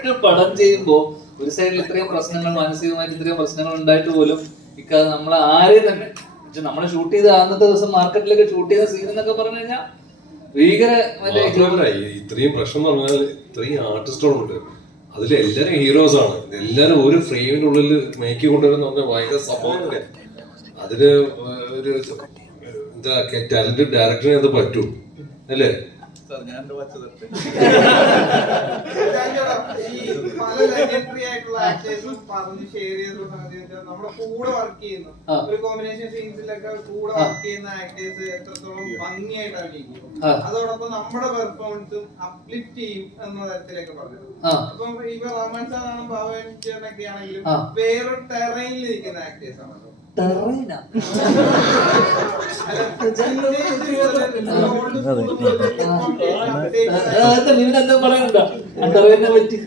ഒരു പടം ചെയ്യുമ്പോ ഒരു സൈഡിൽ ഇത്രയും പ്രശ്നങ്ങൾ, മാനസികമായിട്ട് ഇത്രയും പ്രശ്നങ്ങൾ ഉണ്ടായിട്ട് പോലും നമ്മളെ ആരെയും തന്നെ നമ്മളെ ഷൂട്ട് ചെയ്ത അന്നത്തെ ദിവസം മാർക്കറ്റിലൊക്കെ ഷൂട്ട് ചെയ്ത സീൻ എന്നൊക്കെ പറഞ്ഞു കഴിഞ്ഞാൽ ഭീകര ഇത്രയും പ്രശ്നം എന്ന് പറഞ്ഞാൽ ഇത്രയും ആർട്ടിസ്റ്റുകളുണ്ട്, അതിൽ എല്ലാരും ഹീറോസ് ആണ്. എല്ലാരും ഒരു ഫ്രെയിമിന്റെ ഉള്ളിൽ മേക്കി കൊണ്ടുവരുന്ന പറഞ്ഞാൽ ഭയങ്കര സംഭവം. അതില് ഒരു എന്താ ടാലന്റഡ് ഡയറക്ടറെ അത് പറ്റൂ അല്ലേ? നമ്മുടെ കൂടെ വർക്ക് ചെയ്യുന്നു ഒരു കോമ്പിനേഷൻ സീൻസിലൊക്കെ കൂടെ വർക്ക് ചെയ്യുന്ന ആക്ടേഴ്സ് എത്രത്തോളം ഭംഗിയായിട്ട് അഭിനയിക്കും, അതോടൊപ്പം നമ്മുടെ പെർഫോമൻസും അപ്ലിഫ്റ്റ് ചെയ്യും എന്ന തരത്തിലൊക്കെ പറഞ്ഞു. അപ്പം ഇപ്പൊ റഹ്മാൻ സാറാണ്, ഭാവൻ ചേട്ടനൊക്കെ ആണെങ്കിലും വേറൊരു ടെറൈനിൽ ഇരിക്കുന്ന ആക്ടേഴ്സ് ആണല്ലോ. എന്താ പറയുന്നുണ്ടോ പറ്റി?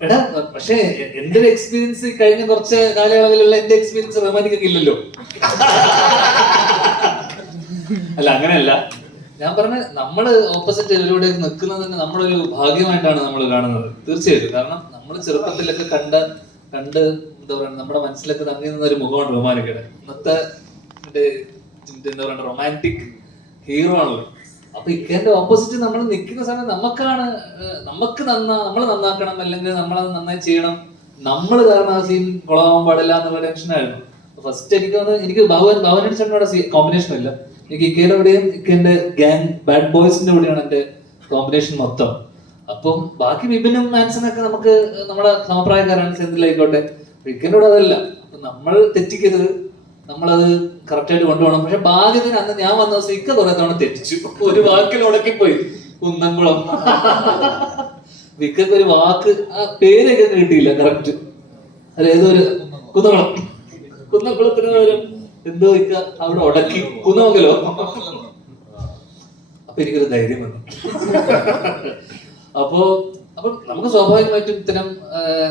എടാ പക്ഷെ എന്റെ ഒരു എക്സ്പീരിയൻസ് കഴിഞ്ഞ കുറച്ച് കാലയളവിലുള്ള എന്റെ എക്സ്പീരിയൻസ് റൊമാൻറ്റിക് ഇല്ലല്ലോ. അല്ല അങ്ങനെയല്ല ഞാൻ പറഞ്ഞ, നമ്മള് ഓപ്പോസിറ്റ് ഇവരോട് നിൽക്കുന്നത് തന്നെ നമ്മളൊരു ഭാഗ്യമായിട്ടാണ് നമ്മൾ കാണുന്നത് തീർച്ചയായിട്ടും. കാരണം നമ്മൾ ചെറുപ്പത്തിലൊക്കെ കണ്ട് എന്താ പറയുക, നമ്മുടെ മനസ്സിലൊക്കെ തങ്ങി നിന്ന ഒരു മുഖമാണ് റൊമാനിക്കയുടെ. ഇന്നത്തെ എന്താ പറയുക റൊമാൻറ്റിക് ഹീറോ ആണല്ലോ. അപ്പൊ ഇക്കേന്റെ ഓപ്പോസിറ്റ് നമ്മൾ നിൽക്കുന്ന സമയത്ത് നമ്മൾ നന്നാക്കണം, അല്ലെങ്കിൽ നമ്മളത് നന്നായി ചെയ്യണം, നമ്മൾ കാരണം ആ സീൻ കൊളാവാൻ പാടില്ല എന്നുള്ള ടെൻഷനായിരുന്നു ഫസ്റ്റ്. എനിക്ക് ഭവനടി ചേട്ടനോട് കോമ്പിനേഷൻ ഇല്ല, എനിക്ക് ഇക്കയുടെ കൂടെയും ഇക്കന്റെ ഗാങ് ബാഡ് ബോയ്സിന്റെ കൂടെയാണ് എന്റെ കോമ്പിനേഷൻ മൊത്തം. അപ്പം ബാക്കി വിപിനും മാൻസനൊക്കെ നമുക്ക് നമ്മുടെ സമപ്രായക്കാരാണ്, സെന്തിലായിക്കോട്ടെ. ഇക്കന്റെ കൂടെ അതല്ല. അപ്പൊ നമ്മൾ തെറ്റിക്കരുത്, നമ്മളത് കറക്റ്റായിട്ട് കൊണ്ടുപോകണം. പക്ഷെ ഭാഗ്യത്തിന് അന്ന് ഞാൻ വന്ന ദിവസം ഇക്ക കുറെ തവണ തെറ്റിച്ചു, ഒരു വാക്കിൽ ഉടക്കിപ്പോയി. കുന്നംകുളം വിക്കൊക്കെ ഒരു വാക്ക്, ആ പേരൊക്കെ കിട്ടിയില്ല കറക്റ്റ്. അത് ഏതൊരു കുന്നംകുളത്തിന് പകരം എന്തോ ഇക്ക അവിടെ ഉടക്കി കുന്നമംഗലോ. അപ്പൊ എനിക്കൊരു ധൈര്യം വന്നു. അപ്പൊ നമുക്ക് സ്വാഭാവികമായിട്ടും ഇത്തരം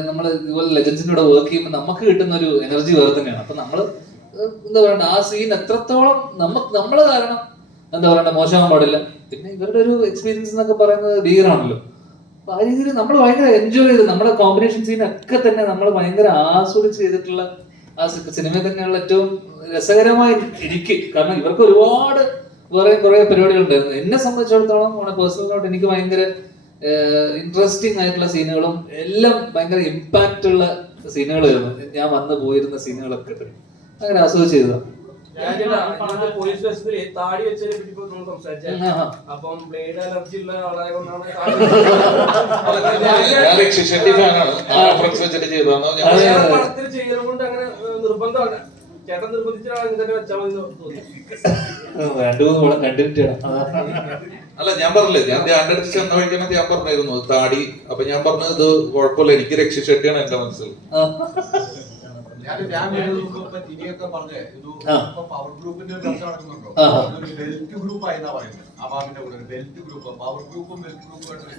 നമ്മൾ ഇതുപോലെ ലെജൻസിന്റെ കൂടെ വർക്ക് ചെയ്യുമ്പോൾ നമുക്ക് കിട്ടുന്ന ഒരു എനർജി വേറെ തന്നെയാണ്. അപ്പൊ നമ്മള് എന്താ പറയണ്ട, ആ സീൻ എത്രത്തോളം നമ്മള് കാരണം എന്താ പറയണ്ട മോശമാകാൻ പാടില്ല. പിന്നെ ഇവരുടെ ഒരു എക്സ്പീരിയൻസ് എന്നൊക്കെ പറയുന്നത് ഭീകരമാണല്ലോ. അപ്പൊ ആ രീതിയിൽ നമ്മൾ ഭയങ്കര എൻജോയ് ചെയ്ത് നമ്മുടെ കോമ്പിനേഷൻ സീനൊക്കെ തന്നെ നമ്മൾ ഭയങ്കര ആസ്വദിച്ച് ചെയ്തിട്ടുള്ള ആ സിനിമയിൽ തന്നെയുള്ള ഏറ്റവും രസകരമായി എനിക്ക്. കാരണം ഇവർക്ക് ഒരുപാട് വേറെ കുറെ പരിപാടികൾ ഉണ്ടായിരുന്നു. എന്നെ സംബന്ധിച്ചിടത്തോളം പേഴ്സണലായിട്ട് എനിക്ക് ഭയങ്കര ഇൻട്രസ്റ്റിംഗ് ആയിട്ടുള്ള സീനുകളും എല്ലാം ഭയങ്കര ഇമ്പാക്റ്റ് ഉള്ള സീനുകളായിരുന്നു. ഞാൻ വന്നു പോയിരുന്ന സീനുകളൊക്കെ അങ്ങനെ ആസ്വദിച്ച് ചെയ്തതാണ്. പോലീസ് ബസ്സിൽ താടി വെച്ചതിനെ പറ്റി നമ്മൾ സംസാരിച്ചു. അപ്പം ബ്ലേഡ് അലർജി ഉള്ള ആളായ കൊണ്ടാണ് പടത്തിൽ ചെയ്യുന്നത് കൊണ്ട് അങ്ങനെ നിർബന്ധമാണ്. ചേട്ടൻ നിർബന്ധിച്ചാണ് ഇതൊക്കെ വെച്ചാൽ മതി തോന്നി. അല്ല ഞാൻ പറഞ്ഞില്ലേ, ഞാൻ ധ്യാന്റെ അടുത്ത് ചെന്ന വഴിക്കാണ് ഞാൻ പറഞ്ഞിരുന്നു താടി. അപ്പൊ ഞാൻ പറഞ്ഞത് ഇത് കുഴപ്പമില്ല, എനിക്ക് രക്ഷി ഷെട്ടിയാണ് എന്റെ മനസ്സിൽ.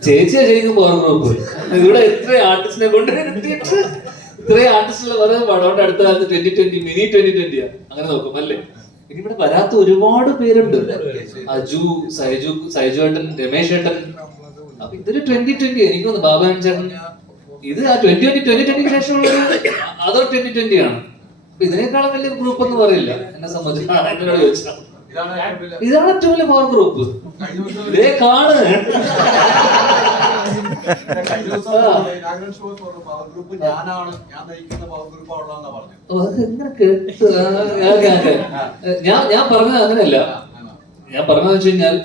ചേച്ചിയാ ശരിക്കും പവർ ഗ്രൂപ്പ്. ഇവിടെ എത്ര ആർട്ടിസ്റ്റിനെ കൊണ്ട് ഇത്രയും ആർട്ടിസ്റ്റുകൾ പറയുന്നത് പടോണ്ട് അടുത്ത കാലത്ത് 2020 മിനി 2020 അങ്ങനെ നോക്കും അല്ലേ. ഇനി ഇവിടെ വരാത്ത ഒരുപാട് പേരുണ്ട്. അജു, സൈജു ഏട്ടൻ, രമേശ് ഏട്ടൻ. അപ്പൊ ഇതൊരു 2020 എനിക്ക് തോന്നുന്നു ബാബൻ ചേട്ടൻ. ഇത് ആ 2020 ശേഷമുള്ള അതർ 2020 ആണ്. അപ്പൊ ഇതിനേക്കാളും വലിയ ഗ്രൂപ്പ് ഒന്നും പറയില്ല എന്നെ സംബന്ധിച്ച്. എന്നോട് ചോദിച്ചാൽ ഇതാണ് ഏറ്റവും വലിയ പവർ ഗ്രൂപ്പ്. ഇതേ കാണ് ഞാൻ പറഞ്ഞത് അങ്ങനെയല്ല. ഞാൻ പറഞ്ഞതെന്ന് വെച്ച് കഴിഞ്ഞാൽ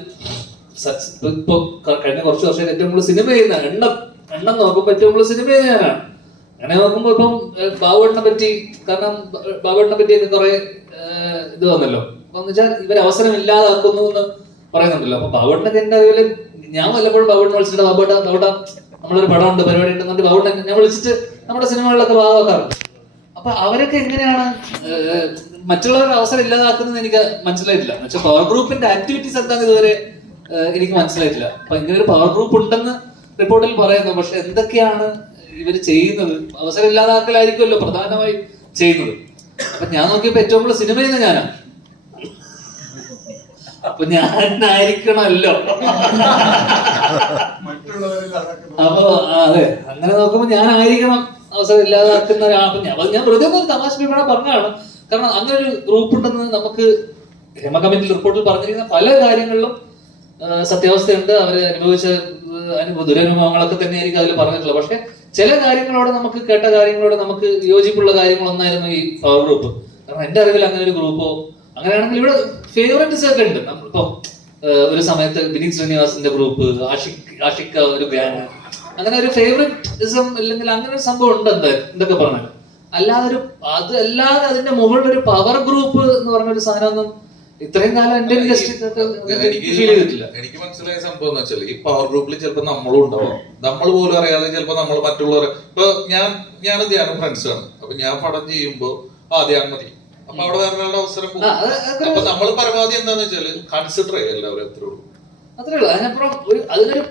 ഇപ്പൊ കഴിഞ്ഞ കുറച്ച് വർഷം ഏറ്റവും കൂടുതൽ സിനിമ ചെയ്യുന്ന എണ്ണം നോക്കുമ്പോ ഏറ്റവും കൂടുതൽ സിനിമ ചെയ്യുന്ന ഞാനാണ്. അങ്ങനെ നോക്കുമ്പോ ഇപ്പം ബാബുവേട്ടനെ പറ്റി, കാരണം ബാബുവേട്ടനെ പറ്റിയൊക്കെ കുറെ ഇത് വന്നല്ലോ. അപ്പൊ എന്ന് വെച്ചാൽ ഇവർ അവസരം ഇല്ലാതാക്കുന്നു എന്ന് പറയുന്നുണ്ടല്ലോ. അപ്പൊ ബാബുവേട്ടനൊക്കെ എന്റെ അറിവില് ഞാൻ വല്ലപ്പോഴും ബാബുവേട്ടനെ വിളിച്ചിട്ട് ബാബുവേട്ട നമ്മളൊരു പടം ഉണ്ട്, പരിപാടി ഉണ്ടെന്നുണ്ട് ബാബുവേട്ടൻ ഞാൻ വിളിച്ചിട്ട് നമ്മുടെ സിനിമകളിലൊക്കെ ഭാഗമാക്കാറുണ്ട്. അപ്പൊ അവരൊക്കെ എങ്ങനെയാണ് മറ്റുള്ളവരുടെ അവസരം ഇല്ലാതാക്കുന്നത് എനിക്ക് മനസ്സിലായിട്ടില്ല. എന്നുവെച്ചാൽ പവർ ഗ്രൂപ്പിന്റെ ആക്ടിവിറ്റീസ് എന്താണെന്ന് ഇതുവരെ എനിക്ക് മനസ്സിലായിട്ടില്ല. അപ്പൊ ഇങ്ങനെ ഒരു പവർ ഗ്രൂപ്പ് ഉണ്ടെന്ന് റിപ്പോർട്ടിൽ പറയുന്നു. പക്ഷെ എന്തൊക്കെയാണ് ഇവര് ചെയ്യുന്നത്? അവസരം ഇല്ലാതാക്കലായിരിക്കുമല്ലോ പ്രധാനമായി ചെയ്യുന്നത്. അപ്പൊ ഞാൻ നോക്കിയപ്പോ ഏറ്റവും കൂടുതൽ സിനിമ ചെയ്യുന്ന ഞാനാ. അപ്പൊ ഞാനായിരിക്കണമല്ലോ. അപ്പൊ അതെ, അങ്ങനെ നോക്കുമ്പോ ഞാനായിരിക്കണം അവസരം ഇല്ലാതാക്കുന്ന ഒരാൾ. അപ്പൊ ഞാൻ വെറുതെ ഒരു തമാശ പറഞ്ഞതാണ്. കാരണം അങ്ങനെ ഒരു ഗ്രൂപ്പ് ഉണ്ടെന്ന് നമുക്ക് ഹേമ കമ്മിറ്റി റിപ്പോർട്ടിൽ പറഞ്ഞിരിക്കുന്ന പല കാര്യങ്ങളിലും സത്യാവസ്ഥയുണ്ട്. അവര് അനുഭവിച്ച ദുരനുഭവങ്ങളൊക്കെ തന്നെയായിരിക്കും അതിൽ പറഞ്ഞിട്ടുള്ളത്. പക്ഷെ ചില കാര്യങ്ങളോട് നമുക്ക് കേട്ട കാര്യങ്ങളോട് നമുക്ക് യോജിപ്പുള്ള കാര്യങ്ങളൊന്നായിരുന്നു ഈ പവർ ഗ്രൂപ്പ്. കാരണം എന്റെ അറിവിൽ അങ്ങനെ ഒരു ഗ്രൂപ്പോ അങ്ങനെയാണെങ്കിൽ ഇവിടെ ഫേവറേറ്റ്സ് ഒക്കെ ഉണ്ട്. നമ്മളിപ്പോ ഒരു സമയത്ത് വിനീത് ശ്രീനിവാസിന്റെ ഗ്രൂപ്പ്, ആഷിക്ക ഒരു ഗ്യാങ്, അങ്ങനെ ഒരു ഫേവറേറ്റിസം അല്ലെങ്കിൽ അങ്ങനെ ഒരു സംഭവം ഉണ്ട്. എന്തൊക്കെ പറഞ്ഞാലും അല്ലാതെ അതിന്റെ മുകളിൽ ഒരു പവർ ഗ്രൂപ്പ് എന്ന് പറഞ്ഞൊരു സാധനം ഇത്രയും കാലം എന്റെ ഫീൽ ചെയ്തിട്ടില്ല. എനിക്ക് മനസ്സിലായ സംഭവം എന്ന് വെച്ചാൽ ഈ പവർ ഗ്രൂപ്പിൽ ചിലപ്പോൾ നമ്മളും ഉണ്ടാവും, നമ്മൾ പോലും അറിയാതെ ചിലപ്പോൾ നമ്മൾ മറ്റുള്ളവരെ ഇപ്പൊ ഞാൻ ധ്യാനം ഫ്രണ്ട്സ് ആണ്. അപ്പൊ ഞാൻ പടം ചെയ്യുമ്പോ ധ്യാനം മതി, അപ്പൊ അവിടെ വേറെ അവസരം പോകും. അപ്പൊ നമ്മൾ പരമാവധി എന്താന്ന് വെച്ചാല് കൺസിഡർ ചെയ്യാം എല്ലാവരും. അത്രേ ഉള്ളൂ. അതിനപ്പുറം അതിനൊരു